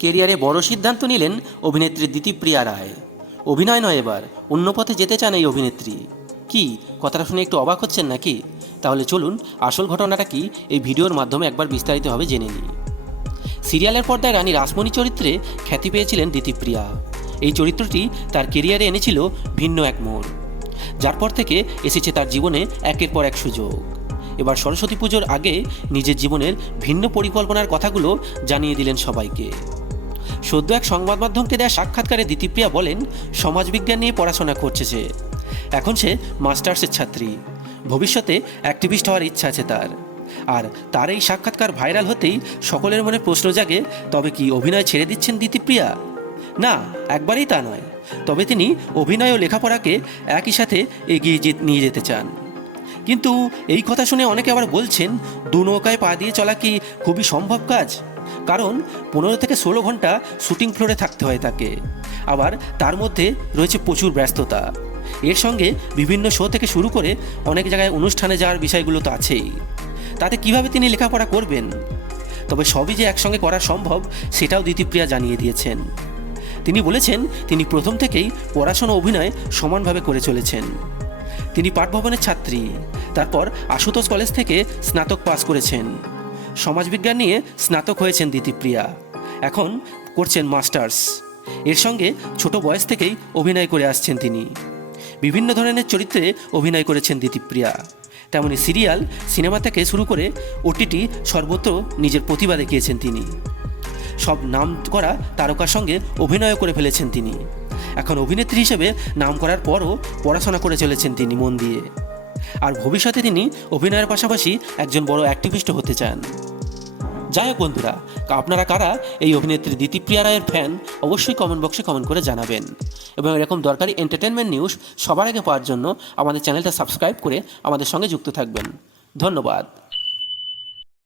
কেরিয়ারে বড় সিদ্ধান্ত নিলেন অভিনেত্রী দিতিপ্রিয়া রায়। অভিনয় নয়, এবার অন্য পথে যেতে চান এই অভিনেত্রী। কি কথাটা শুনে একটু অবাক হচ্ছেন নাকি? তাহলে চলুন আসল ঘটনাটা কি এই ভিডিওর মাধ্যমে একবার বিস্তারিতভাবে জেনে নিই। সিরিয়ালের পর্দায় রানী রাসমণি চরিত্রে খ্যাতি পেয়েছিলেন দিতিপ্রিয়া। এই চরিত্রটি তার কেরিয়ারে এনেছিল ভিন্ন এক মোড়, যার পর থেকে এসেছে তার জীবনে একের পর এক সুযোগ। এবার সরস্বতী পুজোর আগে নিজের জীবনের ভিন্ন পরিকল্পনার কথাগুলো জানিয়ে দিলেন সবাইকে। সদ্য এক সংবাদ মাধ্যমকে দেওয়া সাক্ষাৎকারে দিতিপ্রিয়া বলেন, সমাজবিজ্ঞান নিয়ে পড়াশোনা করছে সে। এখন সে মাস্টার্সের ছাত্রী। ভবিষ্যতে অ্যাক্টিভিস্ট হওয়ার ইচ্ছা আছে তার। আর তার এই সাক্ষাৎকার ভাইরাল হতেই সকলের মনে প্রশ্ন জাগে, তবে কি অভিনয় ছেড়ে দিচ্ছেন দিতিপ্রিয়া? না, একবারেই তা নয়। তবে তিনি অভিনয় ও লেখাপড়াকে একই সাথে এগিয়ে নিয়ে যেতে চান। কিন্তু এই কথা শুনে অনেকে আবার বলছেন, দু নৌকায় পা দিয়ে চলা কি খুবই সম্ভব কাজ? কারণ 15 থেকে 16 ঘন্টা শুটিং ফ্লোরে থাকতে হয় তাকে। আবার তার মধ্যে রয়েছে প্রচুর ব্যস্ততা। এর সঙ্গে বিভিন্ন শো থেকে শুরু করে অনেক জায়গায় অনুষ্ঠানে যাওয়ার বিষয়গুলো তো আছেই। তাতে কিভাবে তিনি লেখাপড়া করবেন? তবে সবই যে একসঙ্গে করা সম্ভব সেটাও দিতিপ্রিয়া জানিয়ে দিয়েছেন। তিনি বলেছেন, তিনি প্রথম থেকেই পড়াশোনা অভিনয় সমানভাবে করে চলেছেন। তিনি পাঠভবনের ছাত্রী, তারপর আশুতোষ কলেজ থেকে স্নাতক পাস করেছেন। সমাজবিজ্ঞান নিয়ে স্নাতক হয়েছেন দিতিপ্রিয়া, এখন করছেন মাস্টার্স। এর সঙ্গে ছোট বয়স থেকেই অভিনয় করে আসছেন তিনি। বিভিন্ন ধরনের চরিত্রে অভিনয় করেছেন দিতিপ্রিয়া। তেমনি সিরিয়াল, সিনেমা থেকে শুরু করে ওটিটি সর্বত্র নিজের প্রতিভা দেখিয়েছেন তিনি। সব নাম করা তারকার সঙ্গে অভিনয় করে ফেলেছেন তিনি। এখন অভিনেত্রী হিসেবে নাম করার পরও পড়াশোনা করে চলেছেন তিনি মন দিয়ে। আর ভবিষ্যতে তিনি অভিনয়ের পাশাপাশি একজন বড় অ্যাক্টিভিস্ট হতে চান। যাই হোক বন্ধুরা, আপনারা কারা এই অভিনেত্রী দিতিপ্রিয়া রায়ের ফ্যান অবশ্যই কমেন্ট বক্সে কমেন্ট করে জানাবেন। এবং এরকম দরকারি এন্টারটেনমেন্ট নিউজ সবার আগে পাওয়ার জন্য আমাদের চ্যানেলটা সাবস্ক্রাইব করে আমাদের সঙ্গে যুক্ত থাকবেন। ধন্যবাদ।